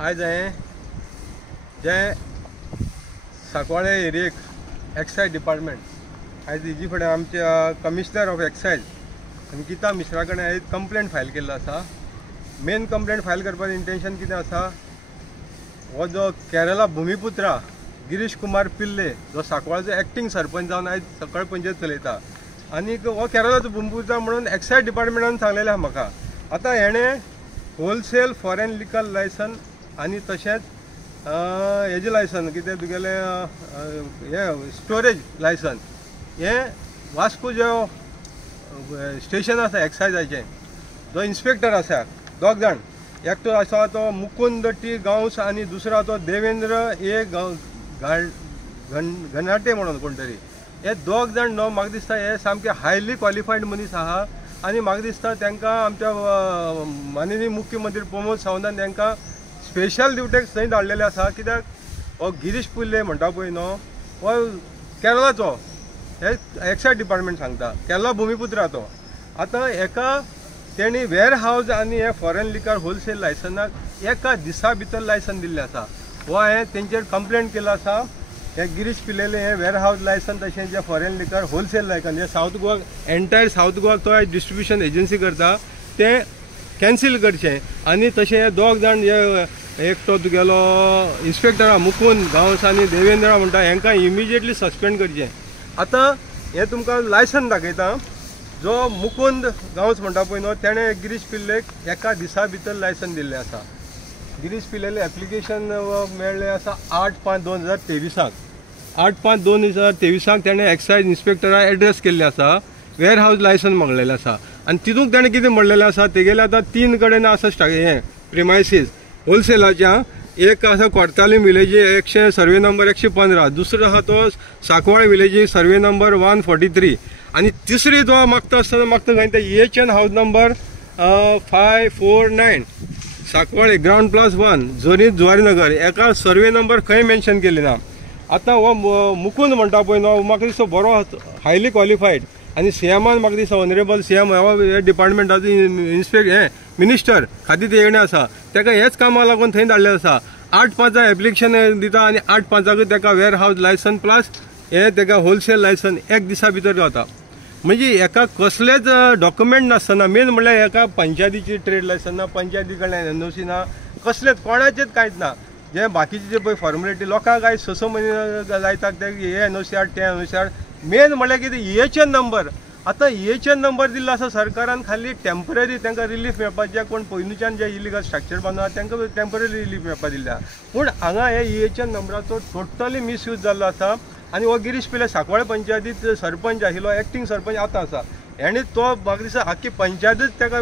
आज हांवें जे सांकवाळे एरियेक एक्सायज डिपार्टमेंट आज हेजी फुडें आमच्या commissioner of excise Ankita Mishra कडेन हांवें कंप्लेंट फायल केल्लो आसा। मेन कंप्लेंट फायल करपाचें इंटेंशन कितें आसा, हो जो केरला भूमिपुत्रा गिरीश कुमार पिल्ले जो सांकवाळचो एक्टींग सरपंच जावन आयज सकळ पंचायत चलयता आनी हो केरलाचो भूमिपुत्रा म्हणून एक्सायज डिपार्टमेंटान सांगलेलें आहा म्हाका। आतां हेणें होलसेल फॉरेन लिकर लायसन आनी तशेंच हेजें लायसन कितें तुगेलें हें स्टोरेज लायसन हें वास्को जो स्टेशन आसा एक्सायजाचें जो इन्स्पेक्टर आसा दोग जाण, एकटो आसा तो मुकुंद टी गांवस आनी दुसरो तो देवेंद्र ए घनाटे म्हणून कोण तरी, हे दोग जाण न्हू म्हाका दिसता हे सामके हायली क्वॉलिफायड मनीस आहा आनी म्हाका दिसता तांकां आमच्या माननीय मुख्यमंत्री प्रमोद सावंतान तांकां स्पेशल ड्युटेक थंय धाडलेले आसा। कित्याक हो गिरीश पिल्ले म्हणटा पळय न्हू हो केरलाचो हे एक्सायज डिपार्टमेंट सांगता केरला भूमिपुत्रा तो। आतां हेका तेणी वेअर हावज आनी हे फॉरेन लिकर होलसेल लायसनाक एका दिसा भितर लायसन दिल्लें आसा। हो हांवें तेंचेर कंप्लेंट केलो आसा। हे गिरीश पिल्लेले हे वेअर हावज लायसन तशेंच जे फॉरेन लिकर होलसेल लायसन जे south Goa entire south Goa तो डिस्ट्रिब्युशन एजन्सी करता ते कॅन्सील करचें आनी तशें हे दोग जाण जे एकटो तुगेलो इन्स्पेक्टर आहा मुकुंद गांवस आनी देवेंद्र म्हणटा हांकां इमिजिएटली सस्पेंड करचें। आतां हे तुमकां लायसन दाखयता, जो मुकुंद गांवस म्हणटा पळय न्हू तेणें गिरीश पिल्लेक एका दिसा भितर लायसन दिल्लें आसा। गिरीश पिल्लेलें एप्लिकेशन मेळ्ळें आसा 8/5/2023 8/5/2023 तेणें एक्सायज इन्स्पेक्टराक एड्रेस केल्लें आसा, वेअर हावज लायसन मागलेलें आसा आनी तितूंत तेणें कितें म्हणलेलें आसा तेगेलें आतां 3 कडेन आसा हें प्रिमायसीस होलसेलाच्या। एक आसा कोर्तालीम विलेजी 100 सर्वे नंबर 115, दुसरो आहा तो सांकवाळ विलेजी सर्वे नंबर 143 आनी तिसरी तो मागता आसतना मागता खंय ते EHN हावज नंबर 549 सांकवाळे ग्राउंड +1 जोनीत जुवारीनगर एका सर्वे नंबर खंय मेन्शन केली ना। आतां हो मुकुंद म्हणटा पळय न्हू म्हाका दिसता बरो हायली क्वॉलिफायड आनी सीएमान म्हाका दिसता ऑनरेबल सीएम हे डिपार्टमेंटाचो मिनिस्टर खातीर येणे आसा ताका हेच कामाक लागून थंय धाडलें आसा। 8/5 एप्लिकेशन दिता आनी 8/5 ताका वेअर हावज लायसन प्लस हे ताका होलसेल लायसन एक दिसा भितर गावता। म्हणजे एका कसलेच डॉक्युमेंट नासतना मेन म्हणल्यार एका पंचायतीची ट्रेड लायसन ना, पंचायती कडल्यान NOC ना, कसलेच कोणाचेच कांयच ना। जे बाकीचे जे पळय फॉर्मेलिटी लोकांक काय 6 म्हयने लायतात ते हे NOC हाड ते NOC हाड। मेन म्हणल्यार कितें EHN नंबर। आतां EHN नंबर दिल्लो आसा सरकारान खाली टेम्पररी तांकां रिलीफ मेळपाक जे कोण पयलींच्यान जे इलिगल स्ट्रक्चर बांदला तांकां टेम्पररी रिलीफ मेळपाक दिल्या, पूण हांगा हे EHN नंबराचो टोटली मिसयूज जाल्लो आसा। आनी हो गिरीश पिल्ले सांकवाळे पंचायतीत सरपंच आशिल्लो, एक्टींग सरपंच आतां आसा, हेणी तो म्हाका दिसता आख्खी पंचायतूच ताका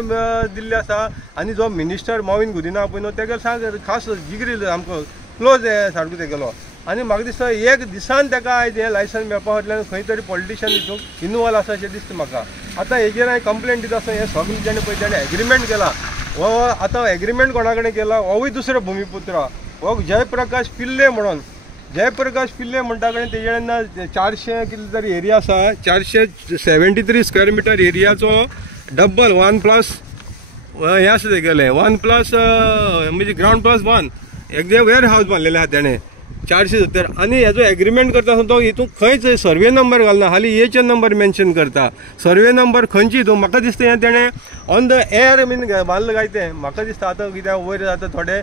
दिल्ली आसा। आनी जो मिनिस्टर मॉविन गुदिना पळय न्हू तेगेलो सांग खास जिगरी आमकां क्लोज सारको तेगेलो आनी म्हाका दिसता एक दिसान ताका आयज हें लायसन मेळपा फाटल्यान खंय तरी पॉलिटिशियन हितूंक इनवॉल्व आसा अशें दिसता म्हाका। आतां हेजेर हांवें कंप्लेंट दिता आसतना हें सगळें जेणें पळय तेणें एग्रीमेंट केला, हो आतां एग्रीमेंट कोणा कडेन केला, होवूय दुसरो भूमिपुत्रा हो जयप्रकाश पिल्ले म्हणून। जयप्रकाश पिल्ले म्हणटा कडेन तेजे कडेन 400 कितले तरी एरिया आसा, 473 स्क्वेअर मिटर एरियाचो डबल 1+ हें आसा तेगेलें 1+ म्हणजे ग्राउंड +1 एक जे वेअर हावज बांदलेलें आहा तेणें 470 आनी हेजो एग्रीमेंट करता आसतना तो हितून खंयच सर्वे नंबर घालना, खाली EHN नंबर मेन्शन करता। सर्वे नंबर खंयची हितून म्हाका दिसता हें तेणें ऑन द एअर बांदलां काय तें म्हाका दिसता। आतां कित्याक वयर आतां थोडे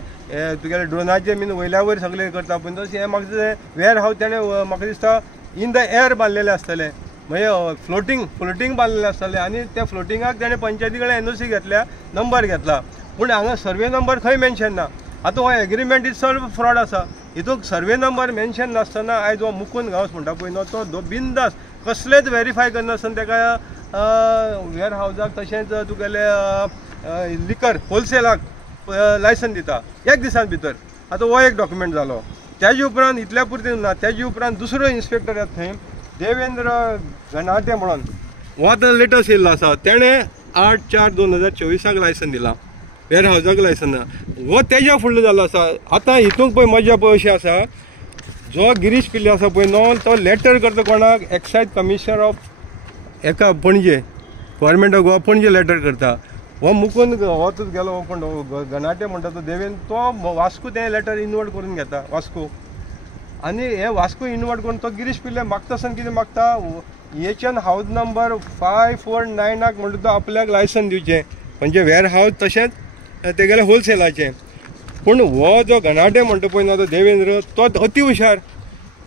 तुगेले ड्रोनाचे वयल्या वयर सगळें करता पूण तशें हें म्हाका दिसता वेअर हावज तेणें म्हाका दिसता इन द एअर बांदलेलें आसतलें, म्हणजे फ्लोटींग बांदलेलें आसतलें आनी त्या फ्लोटिंगाक तेणें पंचायती कडेन NOC घेतल्या, नंबर घेतला, पूण हांगा सर्वे नंबर खंय मेन्शन ना। आतां हो एग्रीमेंट इज सॉल्व फ्रॉड आसा। हितून सर्वे नंबर मेन्शन नासतना आयज हो मुकुंद गांवस म्हणटा पळय न्हू तो बिंदास कसलेच व्हेरीफाय करनासतना ताका वेअर हावजाक तशेंच तुगेले लिकर होलसेलाक लायसन दिता एक दिसान भितर। आतां हो एक डॉक्युमेंट जालो। तेजे उपरांत इतल्या पुरतें ना, तेजे उपरांत दुसरो इन्स्पेक्टर येता थंय देवेंद्र घनाटे म्हणून, हो आतां लेटस्ट येयल्लो आसा, तेणें 8/4/2024 लायसन दिला वेअर हावजाक लायसन, हो तेज्या फुडलो जाल्लो आसा। आतां हितूंक पळय मजा पळय अशी आसा, जो गिरीश पिल्ले आसा पळय न्हू तो लेटर करता कोणाक एक्सायज कमिशनर ऑफ एका पणजे गव्हर्मेंट ऑफ गोवा पणजे लेटर करता। हो मुकून वतच गेलो पण गनाटे म्हणटा तो देवेन तो वास्को तें लेटर इन्वर्ट करून घेता वास्को आनी हे वास्को इन्वर्ट करून तो गिरीश पिल्ले मागता आसतना कितें मागता एचएन हाऊस नंबर 549 म्हणटा तो आपल्याक लायसन दिवचें म्हणजे वेअर हाऊस तशेंच तेगेले होलसेलाचें पूण हो जो गनाटे म्हणटा पळय ना तो देवेंद्र तो अति हुशार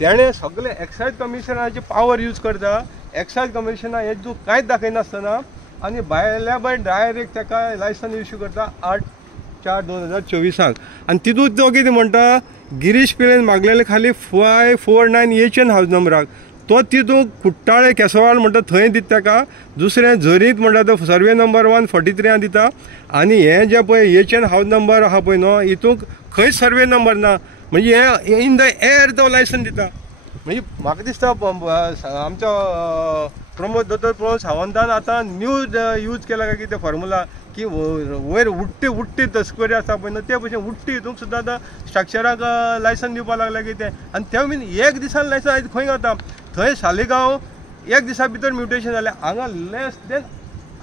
तेणें सगळे एक्सायज कमिशनाची पावर यूज करता एक्सायज कमिशना हे तूं कांयच दाखयनासतना आनी भायल्या भायर डायरेक्ट ताका लायसन इश्यू करता 8/4/2024 आनी तितूंत तो कितें म्हणटा गिरीश पिल्लेन मागलेले खाली 549 एचएन हाऊस नंबराक तो तितूंत कुट्टाळे केसवाळ म्हणटा थंय दिता ताका दुसरें झरीत म्हणटा तो सर्वे नंबर 143 दिता आनी हें जें पळय एचएन हाऊस नंबर आहा पळय न्हू हितूंक खंयच सर्वे नंबर ना म्हणजे हे इन द एअर तो लायसन दिता म्हणजे म्हाका दिसता आमचो दोतोर प्रमोद सावंतान आतां न्यू यूज केला काय कितें फॉर्मुला की वयर उडटी तस्करी आसा पळय न्हू ते भशेन उडटी हितूंक सुद्दां आतां स्ट्रक्चराक लायसन दिवपाक लागला कितें आनी ते बीन एक दिसान लायसन आयज खंय वता थंय सालिगांव एक दिसा भितर म्युटेशन जालें हांगा लेस देन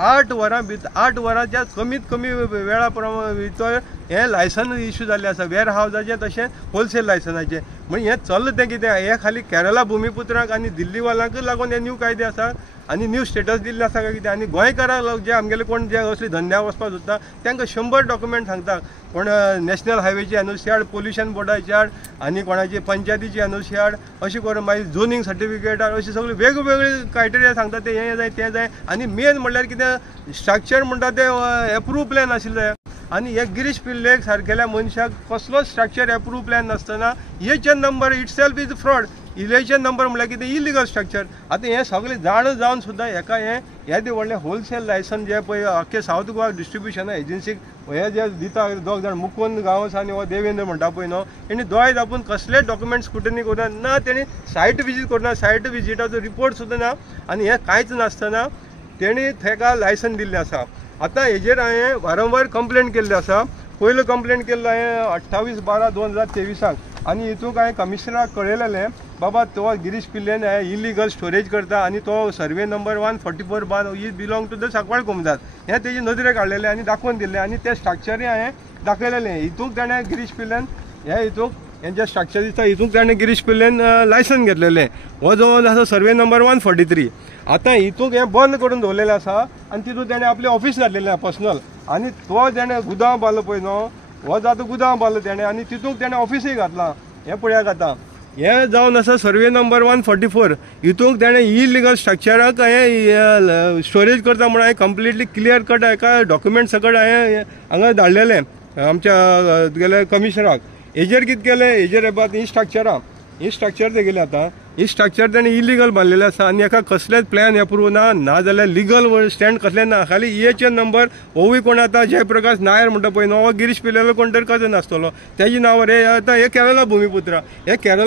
8 वरांच्या कमीत कमी वेळा भितर हें लायसन इश्यू जाल्लें आसा वेअर हावजाचें तशें होलसेल लायसनाचें म्हणजे हें चल्लां तें कितें हें खाली केरला भुमिपुत्राक आनी दिल्लीवाल्यांक लागून हे न्यू कायदे आसा आनी न्यू स्टेटस दिल्लें आसा काय कितें आनी गोंयकाराक जे आमगेले कोण जे असली धंद्याक वचपाक सोदता तांकां 100 डॉक्युमेंट सांगता कोण नॅशनल हायवेची एनओसी हाड पोल्युशन बोर्डाची हाड आनी कोणाची पंचायतीची एनओसी हाड अशी करून मागीर झोनींग सर्टिफिकेट हाड अशी सगळी वेगवेगळी क्रायटेरिया सांगता ते हें जाय तें जाय आनी मेन म्हणल्यार कितें स्ट्रक्चर म्हणटा ते एप्रूव प्लॅन आशिल्ले जाय आनी हे गिरीश पिल्लेक सारकेल्या मनशाक कसलोच स्ट्रक्चर एप्रूव प्लॅन नासतना HN number itself is fraud election number म्हळ्यार कितें इलिगल स्ट्रक्चर आतां हें सगळें जाण जावन सुद्दां हेका हें व्हडलें होलसेल लायसन जें पळय अख्खे सावथ गोवा डिस्ट्रिब्युशन एजन्सीक हे जे दिता दोग जाण मुकुंद गांवस आनी हो देवेंद्र म्हणटा पळय न्हू तेणी दोळे धापून कसले डॉक्युमेंट स्क्रुटनी करूना ना तेणी सायट विजीट करूना सायट विजिटाचो रिपोर्ट सुद्दां ना आनी हें कांयच नासतना तेणी ताका लायसन दिल्लें आसा आतां हेजेर हांवें वारंवार कंप्लेंट केल्ली आसा पयलो कंप्लेंट केल्लो हांवें 28/12/2023 आनी हितूंक हांवें कमिशनराक कळयलेलें बाबा तो गिरीश पिल्लेन इलिगल स्टोरेज करता आनी तो सर्वे नंबर 144 बार is belong to the Sancoale कोमदात हें तेजे नदरेक हाडलेलें आनी दाखोवन दिल्लें आनी तें स्ट्रक्चरय हांवें दाखयलेलें हितूंक ताणें गिरीश पिल्लेन हितूंक हें जें स्ट्रक्चर दिसता हितूंक ताणें गिरीश पिल्लेन लायसन घेतलेलें हो जो आसा सर्वे नंबर 143 आतां हितूंक हें बंद करून दवरलेलें आसा आनी तितूंत ताणें आपलें ऑफीस घातलेलें पर्सनल आनी तो जेणें गुदांव बांदलो पळय न्हू हो जाता गुदांव बांदलो तेणें आनी तितूंक ताणें ऑफिसूय घातलां हें पळयात आतां हें जावन आसा सर्वे नंबर 144 हितूंक ताणें इलिगल स्ट्रक्चराक हें स्टोरेज करता म्हणून हांवें कंप्लिटली क्लियर कट हेका डॉक्युमेंट सकट हांवें हांगा धाडलेलें आमच्या तुगेले कमिशनराक हेजेर कितें केलें हेजेर बात ही स्ट्रक्चर तेगेलें आतां ही स्ट्रक्चर ताणें इलिगल बांदलेलें आसा आनी हेका कसलेच प्लॅन एप्रूव ना जाल्यार लिगल स्टँड कसलें ना खाली एचएन नंबर होवूय कोण आतां जयप्रकाश नायर म्हणटा पळय न्हू हो गिरीश पिल्लेलो कोण तरी कजन आसतलो तेजे नांवार हे आतां हे केरला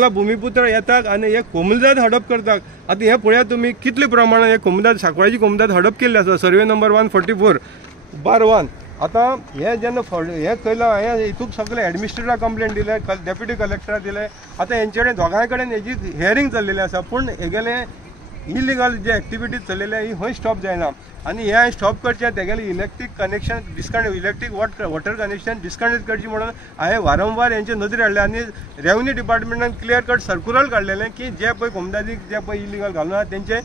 भुमिपुत्र येतात आनी हे कोमुलदाद हडप करतात आतां हे पळयात तुमी कितले प्रमाणात हे कोमुलदाद सांकवाळची कोमुलदाद हडप केल्ली आसा सर्वे नंबर 144/1 आतां हें जेन्ना हें केलां हांवें हितूंक सगळें एडमिनिस्ट्रेटराक कंप्लेंट दिलें डेप्युटी कलेक्टराक दिलें आतां हेंचे कडेन दोगांय कडेन हेजी हियरींग चल्लेली आसा पूण हेगेलें इलिगल जे एक्टिविटीज चल्लेले ही खंय स्टॉप जायना आनी हे हांवें स्टॉप करचें तेगेलें electric connection disconnect electric water connection disconnect करचें म्हणून हांवें वारंवार हेंचे नदरे हाडले आनी रेवन्यू डिपार्टमेंटान क्लियर कट सर्क्युलर काडलेलें की जे पळय कोमदादीक जे पळय इलिगल घालून आहा तेंचे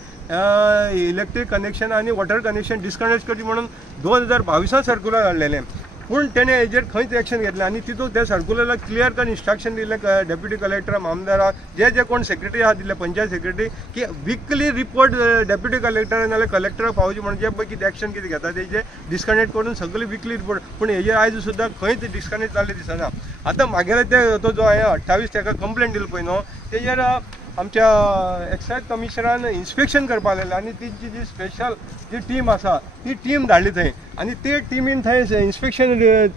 इलेक्ट्रीक कनेक्शन आनी वॉटर कनेक्शन डिस्कनेक्ट करचें म्हणून 2022 सर्क्युलर हाडलेलें पूण तेणें हेजेर खंयच एक्शन घेतलें आनी तितूंत त्या सर्क्युलराक क्लियर कट इन्स्ट्रक्शन दिलें डेप्युटी कलेक्टर आमदाराक जे कोण सेक्रेटरी आहा दिले पंचायत सेक्रेटरी की विकली रिपोर्ट डेप्युटी कलेक्टर नाल्यार कलेक्टराक पावचे म्हणून जे पळय कितें एक्शन कितें घेता तेजे डिस्कनेक्ट करून सगळी विकली रिपोर्ट पूण हेजेर आयज सुद्दां खंयच डिस्कनेक्ट जाल्लें दिसना आतां म्हागेले ते तो जो हांवें 28 ताका कंप्लेंट दिली पळय न्हू तेजेर आमच्या एक्सायज कमिशनरान इन्स्पेक्शन करपाक लायलें आनी तिची जी स्पेशल जी टीम आसा ती टीम धाडली थंय आनी ते टिमीन थंय इन्स्पेक्शन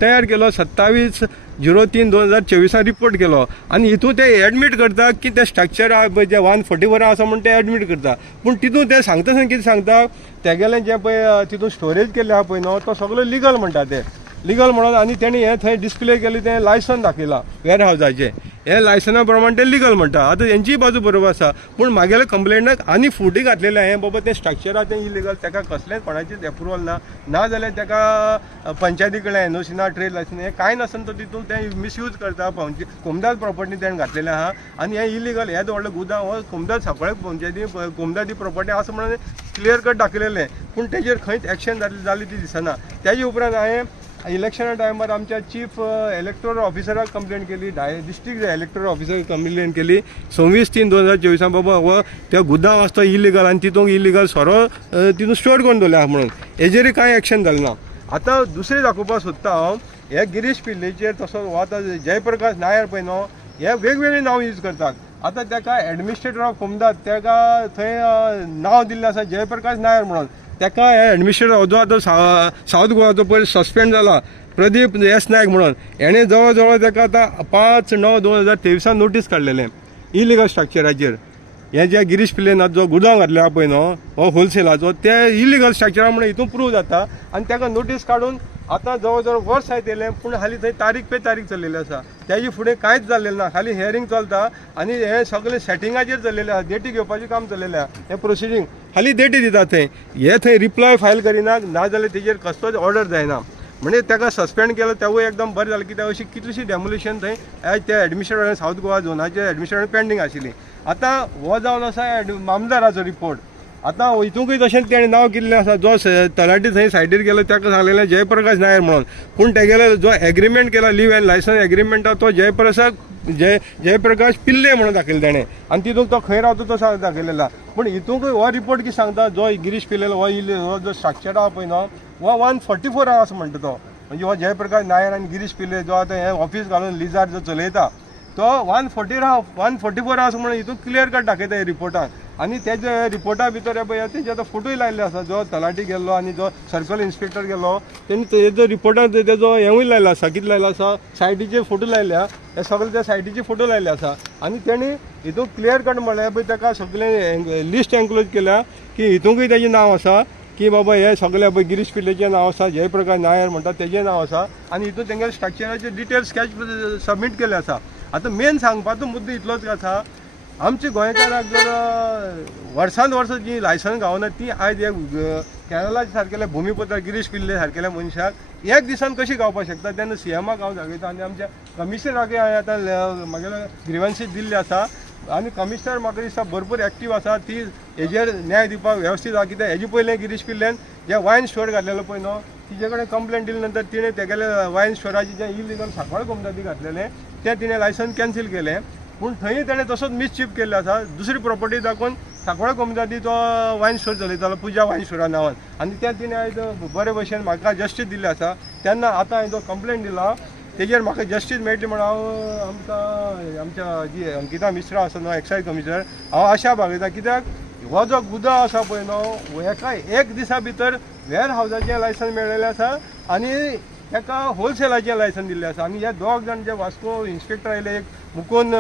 तयार केलो 27/03/2024 रिपोर्ट केलो आनी हितून ते एडमीट करता की ते स्ट्रक्चर जे 144 आसा म्हणून ते एडमीट करता पूण तितून ते सांगता कितें सांगता तेगेलें जें पळय तितून स्टोरेज केल्लें आहा पळय न्हू तो सगळो लिगल म्हणटा ते लिगल म्हणून आनी तेणी हे थंय डिस्प्ले केली ते लायसन दाखयला वेअर हावजाचे हे लायसना प्रमाणे ते लिगल म्हणटा आतां हेंची बाजू बरोबर आसा पूण म्हागेल्या कंप्लेंटाक आनी फुटी घातलेले हे बाबा ते स्ट्रक्चर आहा तें इलिगल तेका कसलेंच कोणाचेच एप्रुवल ना जाल्यार तेका पंचायती कडेन एनओसी ना ट्रेड लायसन हे कांय नासतना तो तितून ते मिसयूज करता कोमदाद प्रॉपर्टी तेणें घातलेलें आहा आनी हे इलिगल हे व्हडलें गुदां हो कोमदाद सगळे पंचायती कोमदादी प्रॉपर्टी आसा म्हणून क्लियर कट दाखयलेलें पूण तेजेर खंयच एक्शन जाली ती दिसना त्याचे उपरांत हांवें इलेक्शना टायमार आमच्या चीफ इलेक्टोरल ऑफिसराक कंप्लेंट केली डिस्ट्रिक्ट इलेक्टोरल ऑफिसर कंप्लेंट केली 26/3/2024 बाबा हो त्या गुदांव आसता इलिगल आनी तितून इलिगल सोरो तितून स्टोर करून दवरला म्हणून हेजेर कांय एक्शन जालें ना आतां दुसरें दाखोवपाक सोदता हांव हे गिरीश पिल्लेचेर तसो हो आतां जयप्रकाश नायर पळय न्हू हे वेगवेगळी नांव यूज करतात आतां तेका एडमिनिस्ट्रेटर ऑफ कोमदाद तेका थंय नांव दिल्लें आसा जयप्रकाश नायर म्हणून तेका हे एडमिनिस्ट्रेटर जो आतां सावथ गोवाचो पयर सस्पेंड जाला प्रदीप एस नायक म्हणून हेणें जवळ जवळ तेका आतां 5/9/2023 नोटीस काडलेलें इलिगल स्ट्रक्चराचेर हे जे गिरीश पिल्लेन जो गुदांव घातले आहा पळय न्हू हो होलसेलाचो ते इलिगल स्ट्रक्चरा म्हणून हितून प्रूव जाता आनी तेका नोटीस काडून आतां जवळ जवळ वर्स येयलें पूण हालीं थंय तारीख पे तारीख चल्लेली आसा तेजे फुडें कांयच जाल्लेलें ना खाली हियरींग चलता आनी हे सगळें सेटिंगाचेर चल्लेलें आसा डेटी घेवपाचें काम चल्लेलें आहा हें प्रोसिडींग खाली डेटी दिता थंय हे थंय रिप्लाय फायल करिना ना जाल्यार तेजेर कसलोच ऑर्डर जायना म्हणजे तेका सस्पेंड केलो तेवूय एकदम बरें जालें कित्याक अशी कितलीशी डेमोलिशन थंय त्या एडमिनिस्ट्रेटरान सावथ गोवा झोनाचे एडमिनिस्ट्रेटर पेंडींग आशिल्ली आतां हो जावन आसा मामदाराचो रिपोर्ट आतां हितूंकय तशेंच तेणें नांव केल्लें आसा जो तलाटी थंय सायडीर गेलो ताका सांगलेलें जयप्रकाश नायर म्हणून पूण तेगेलो जो एग्रीमेंट केला लीव एंड लायसन एग्रीमेंट तो जयप्रकाश पिल्ले म्हणून दाखयलें तेणें आनी तितूंक तो खंय रावता तो दाखयलेला पूण हितूंकय हो रिपोर्ट कितें सांगता जो गिरीश पिल्ले हो जो स्ट्रक्चर आहा पळय न्हू हो 144 आहा असो म्हणटा तो म्हणजे हो जयप्रकाश नायर आनी गिरीश पिल्ले जो आतां हें ऑफीस घालून लिजार जो चलयता तो 144 आहा असो म्हणून हितून क्लियर कट दाखयता हे रिपोर्टान आनी तेजे रिपोर्टा भितर पळय तेजे आतां फोटोय लायल्ले आसा जो तलाटी गेल्लो आनी जो सर्कल इन्स्पेक्टर गेलो तेणी तेजो रिपोर्टान तेजो हेंवूय लायला आसा कितें लायला आसा सायटीचे फोटो लायल्या हे सगळे त्या सायटीचे फोटो लायले आसा आनी तेणी हितून क्लियर कट म्हळ्यार पळय ताका सगळें लिस्ट एन्क्लोज केल्या की हितूंकय तेजें नांव आसा की बाबा हे सगळे पळय गिरीश पिल्लेचें नांव आसा जयप्रकाश नायर म्हणटा तेजें नांव आसा आनी हितून तेंगे स्ट्रक्चराचे डिटेल स्केच सबमीट केले आसा आतां मेन सांगपाचो मुद्दो इतलोच आसा आमच्या गोंयकाराक जर वर्सान वर्स जी लायसन गावना ती आयज केरळा सारकेल्या भूमिपुत्र गिरीश पिल्ले सारकेल्या मनशाक एक दिसान कशी गावपाक शकता तेन्ना सीएमाक हांव दाखयता आनी आमच्या कमिशनराकय हांवें आतां म्हागेल्या ग्रिवन्सीस दिल्ली आसा आनी कमिशनर म्हाका दिसता भरपूर एक्टीव आसा ती हेजेर न्याय दिवपाक वेवस्थीत आहा कित्याक हेजे पयलें गिरीश पिल्लेन जे वायन स्टोर घातलेलो पळय न्हू तिजे कडेन कंप्लेंट दिले नंतर तिणें तेगेले वायन स्टोराचे जे इलिगल सांकवाळ कोमदादी घातलेलें तें तिणें लायसन कॅन्सील केलें पूण थंय तेणें तसोच मिसचिफ केल्लो आसा दुसरी प्रॉपर्टी दाखोवन सांकवाळ कोमदादी तो वायन स्टोर चलयतालो पुजा वायन स्टोरा नांवान आनी तें तिणें आयज बरे भशेन म्हाका जस्टीस दिल्ली आसा तेन्ना आतां हांवें जो कंप्लेंट दिला तेजेर म्हाका जस्टीस मेळटली म्हणून हांव आमच्या जी अंकिता मिश्रा आसा न्हू एक्सायज कमिशनर हांव आशा बाळगयता कित्याक हो जो गुदांव आसा पळय न्हू हेका एक दिसा भितर वेअर हावजाचें लायसन मेळिल्लें आसा आनी तेका होलसेलाचें लायसन दिल्लें आसा आनी हे दोग जाण जे वास्को इन्स्पेक्टर आयले एक मुकुंद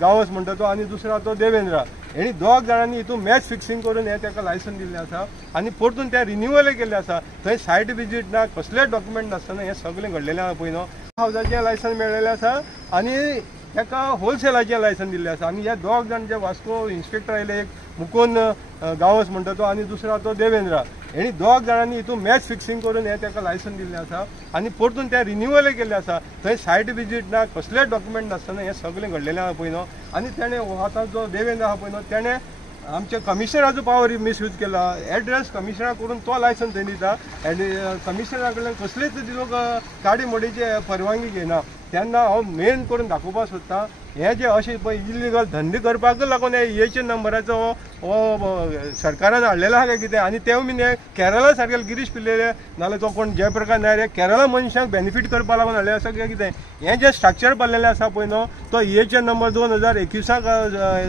गांवस म्हणटा तो आनी दुसरो तो देवेंद्र हेणी दोग जाणांनी हितून मॅच फिक्सिंग करून हे तेका लायसन दिल्लें आसा आनी परतून तें रिन्युवलय केल्लें आसा थंय सायट विजीट ना कसलेय डॉक्युमेंट नासतना हें सगळें घडलेलें आहा पळय न्हू हावजाचें लायसन मेळिल्लें आसा आनी तेका होलसेलाचें लायसन दिल्लें आसा आनी हे दोग जाण जे वास्को इन्स्पेक्टर आयले एक मुकुंद गांवस म्हणटा तो आनी दुसरो तो देवेंद्र हेणी दोग जाणांनी हितून मॅच फिक्सिंग करून हे तेका लायसन दिल्लें आसा आनी परतून तें रिन्युवलय केल्लें आसा थंय सायट विजीट ना कसलेय डॉक्युमेंट नासतना हें सगळें घडलेलें आहा पळय न्हू आनी तेणें आतां जो देवेंद्र आहा पळय न्हू तेणें आमच्या कमिशनराचो पावर मिसयूज केला एड्रेस कमिशनरा करून तो लायसन थंय दिता आनी कमिशनरा कडल्यान कसलेच लोक गाडी मोडीची परवानगी घेयना तेन्ना हांव मेन करून दाखोवपाक सोदता हे जे अशें पळय इलिगल धंदे करपाक लागून हे नंबराचो हो सरकारान हाडलेलो आहा काय कितें आनी ते बीन हे केरळा सारकेले गिरीश पिल्ले नाल्यार तो कोण जयप्रकाश नायर केरळा मनशाक बेनिफीट करपा लागून हाडले आसा काय कितें हे जे स्ट्रक्चर बांदलेलें आसा पळय न्हू तो नंबर 2021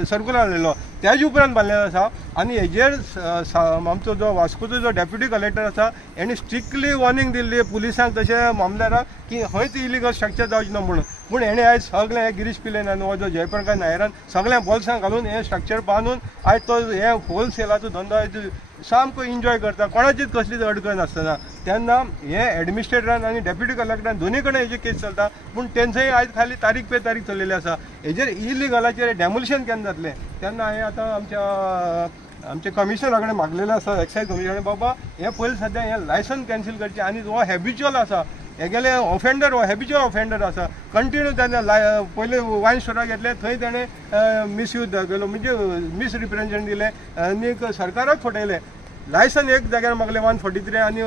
सर्कुलर हाडलेलो त्याच उपरांत बांदलेलो आसा आनी हेजेर आमचो जो वास्कोचो जो डेप्युटी कलेक्टर आसा हेणी स्ट्रिक्टली वॉर्निंग दिल्ली पुलिसांक तशें मामलेदाराक की खंयच इलिगल स्ट्रक्चर जावचें ना म्हणून पूण हेणें आयज सगळें हे गिरीश पिल्लेन आनी हो जो जयप्रकाश नायरान सगळ्या बोल्सां घालून हे स्ट्रक्चर बांदून आयज तो हे होलसेलाचो धंदो आयज सामको एन्जॉय करता, कोणाचीच कसलीच अडचण नासतना. तेन्ना हे एडमिनिस्ट्रेटरान आनी डेप्युटी कलेक्टरान दोनी कडेन हेजी केस चलता, पूण तेंचंय आयज खाली तारीख पे तारीख चल्लेली आसा. हेजेर इलिगलाचेर डेमोलिशन केन्ना जातलें तेन्ना हांवें आतां आमच्या कमिशनरा कडेन मागलेलें आसा, एक्सायज कमिशनरान, बाबा हे पयलीं सद्या हे लायसन कॅन्सील करचें. आनी हो हॅबिच्युअल आसा, हे गेले ऑफेंडर, हो हॅबिच्युअल ऑफेंडर आसा. कंटिन्यू तेन्ना पयलीं वायन स्टोराक घेतले, थंय तेणें मिसयूज केलो, म्हणजे मिसरिप्रेझेंट दिलें आनी सरकाराक फटयलें. लायसन एक जाग्यार मागलें 143 आनी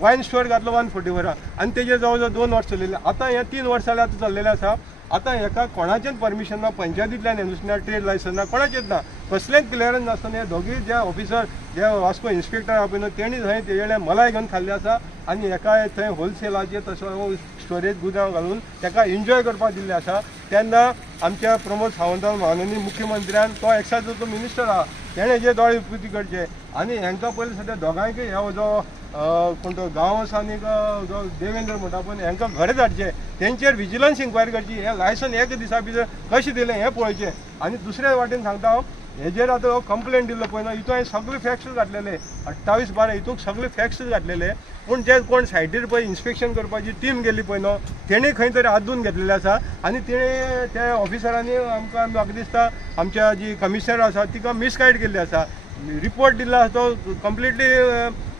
वायन स्टोर घातलो 144 आनी तेजेर जवळ जवळ 2 वर्सां चलिल्लें. आतां हे 3 वर्सां जाल्यार आतां चल्लेलें आसा. आतां हेका कोणाचेंच परमिशन ना, पंचायतींतल्यान एनुसना ट्रेड लायसन ना, कोणाचेंच ना, कसलेंच क्लियरन्स नासतना हे दोगी जे ऑफिसर जे वास्को इन्स्पेक्टर आहा पळय न्हू तेणी थंय तेजे मलाई घेवन खाल्ले आसा. आनी हेका थंय होलसेलाचेर तसो स्टोरेज गुदांव घालून तेका एन्जॉय करपाक दिल्ले आसा. तेन्ना आमच्या प्रमोद सावंतान माननीय मुख्यमंत्र्यान तो एक्सायजचो जो मिनिस्टर आहा तेणें हेजे दोळे उपती करचे आनी हेंकां पयलीं सद्या दोगांयकय हो जो कोण तो गांव आसा आनी जो देवेंद्र म्हणटा पळय हेंकां घरा धाडचे, तेंचेर विजिलन्स इन्क्वायरी करची, हे लायसन एक दिसा भितर कशें दिलें हें पळोवचें. आनी दुसऱ्या वाटेन सांगता हांव, हेजेर आतां कंप्लेंट दिल्लो पळय न्हू, हितून हांवें सगळे फॅक्ट्स घातलेले 28/12 हितून सगळे फॅक्ट्स घातलेले. पूण जे कोण सायटीर पळय इन्स्पेक्शन करपाची टीम गेली पळय न्हू तेणी खंय तरी आदून घेतलेले आसा. आनी तेणे त्या ऑफिसरांनी आमकां म्हाका दिसता आमच्या जी कमिशनर आसा तिका मिसगायड केल्ली आसा. रिपोर्ट दिल्लो आसा तो कंप्लिटली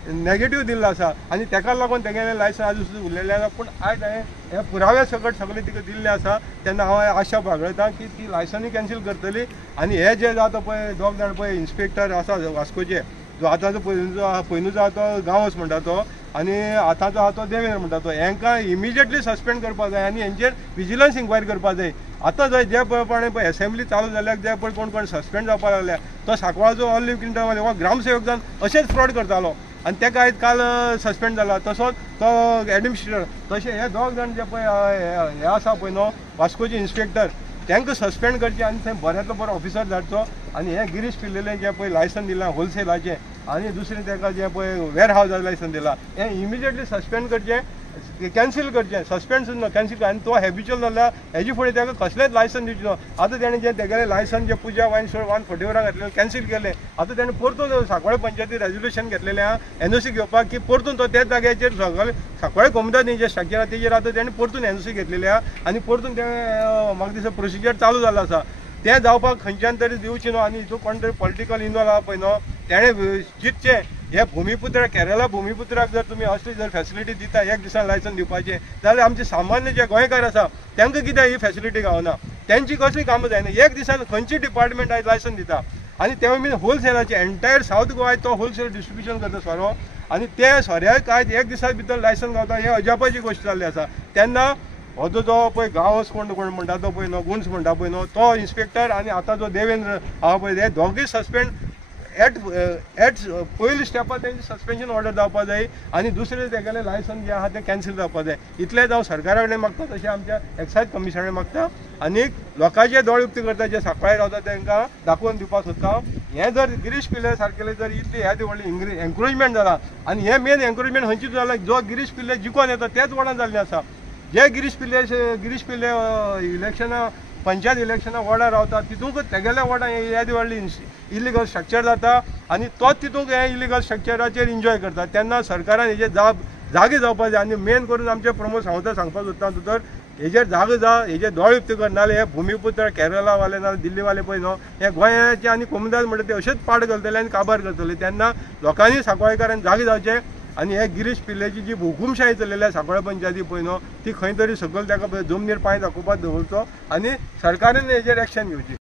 नेगेटीव दिल्लो आसा आनी तेका लागून तेगेलें लायसन आज उरलेलें आसा. पूण आयज हांवें हे पुराव्या सकट सगळें तिका दिल्लें आसा. तेन्ना हांव आशा बाळगता की ती लायसनूय कॅन्सील करतली आनी हे जे जाता पळय दोग जाण पळय इन्स्पेक्टर आसा वास्कोचे, जो आतांचो पयलूचो आहा तो गांवस म्हणटा तो आनी आतांचो आहा तो देवेंद्र म्हणटा तो, हेंकां इमिजिएटली सस्पेंड करपाक जाय आनी हेंचेर विजिलन्स इन्क्वायरी करपाक जाय. आतां जंय जे पळय पळय असेंब्ली चालू जाल्यार जे पळय कोण कोण सस्पेंड जावपाक लागल्या तो सांकवाळचो ऑलिव्ह किंगडम हो ग्रामसेवक जावन अशेंच फ्रॉड करतालो आनी तेका आयज काल सस्पेंड जाला. तसोच तो एडमिनिस्ट्रेटर, तशें हे दोग जाण जे पळय हे आसा पळय न्हू वास्कोचे इन्स्पेक्टर तांकां सस्पेंड करचें आनी थंय बऱ्यांतलो बरो ऑफिसर धाडचो. आनी हे गिरीश पिल्लेलें जें पळय लायसन दिलां होलसेलाचें आनी दुसरें ताका जें पळय वेअर हावजाचें लायसन दिलां हें इमिजिएटली सस्पेंड करचें, कॅन्सील करचें, सस्पेंड सुद्दां कॅन्सील. आनी तो हॅबिच्युअल जाल्यार हेजे फुडें ताका कसलेंच लायसन दिवचें ना. आतां तेणें जें तेगेलें लायसन जें पुजा वायन स्टोर 144 घातलेलें कॅन्सील केलें. आतां तेणें परतून सांकवाळे पंचायती रेजोल्युशन घेतलेलें आहा एनओसी घेवपाक की परतून तो त्याच जाग्याचेर सांकवाळे कोमुनिटी जे स्ट्रक्चर आहा तेजेर आतां तेणें परतून एनओसी घेतलेली आहा आनी परतून तें म्हाका दिसता प्रोसिजर चालू जाल्लो आसा. तें जावपाक खंयच्यान तरी दिवचें न्हू आनी हितून कोण तरी पॉलिटिकल इन्वॉल्व आहा पळय न्हू तेणें चिंतचें. हे भुमिपुत्र केरला भुमिपुत्राक जर तुमी असली जर फॅसिलिटी दिता एक दिसान लायसन दिवपाचें जाल्यार आमचे सामान्य जे गोंयकार आसा तांकां कित्याक ही फॅसिलिटी गावना, तेंची कसली कामां जायना. एक दिसान खंयची डिपार्टमेंट आयज लायसन दिता आनी ते बीन होलसेलाचे एंटायर सावथ गोवा तो होलसेल डिस्ट्रिब्युशन करता सोरो आनी ते सोऱ्याक आयज एक दिसा भितर लायसन गावता हे अजापाची गोश्ट जाल्ली आसा. तेन्ना हो जो पळय गांवस कोण कोण म्हणटा तो पळय न्हू गुंड्स म्हणटा पळय न्हू तो इन्स्पेक्टर आनी आतां जो देवेंद्र आहा पळय हे दोगूय सस्पेंड एट पयली स्टेपार तेंची सस्पेन्शन ऑर्डर जावपाक जाय आनी दुसरें तेगेलें लायसन जें आहा तें कॅन्सील जावपाक जाय. इतलेंच हांव सरकारा कडेन मागता, तशें आमच्या एक्सायज कमिशनराक मागता आनी लोकांचे दोळे उक्ती करता जे सांकवाळे रावता तांकां दाखोवन दिवपाक सोदता. हें जर गिरीश पिल्ले सारकेलें जर इतली ह्या व्हडली एन्करेजमेंट जाला आनी हें मेन एन्करेजमेंट खंयची जाला जो गिरीश पिल्ले जिखोन येता तेच वाडान जाल्लें आसा. जे गिरीश पिल्ले इलेक्शनां पंचायत इलेक्शनां वार्डां रावता तितूंक तेगेल्या वार्डां येदी व्हडली इलिगल स्ट्रक्चर जाता आनी तोच तितूंक हे इलिगल स्ट्रक्चराचेर एन्जॉय करता. तेन्ना सरकारान हेजे जागे जावपाक जाय आनी मेन करून आमचे प्रमोद सावंत सांगपाक सोदता तर हेजेर जागो जा, हेजे दोळे उक्ती कर, नाल्यार हे भुमिपुत्र केरला वाले नाल्यार दिल्ली वाले पळय न्हू हे गोंयाचे आनी कोमुदाद म्हणटा ते अशेंच पाड घालतले आनी काबार करतले. तेन्ना लोकांनी सांकवाळेकारांनी जागे जावचे आनी हे गिरीश पिल्लेची जी हुकुमशाही चल्लेली आसा सांकवाळे पंचायती पळय न्हू ती खंय तरी सकयल ताका जमनीर पांय दाखोवपाक दवरचो आनी सरकारान हेजेर एक्शन घेवची.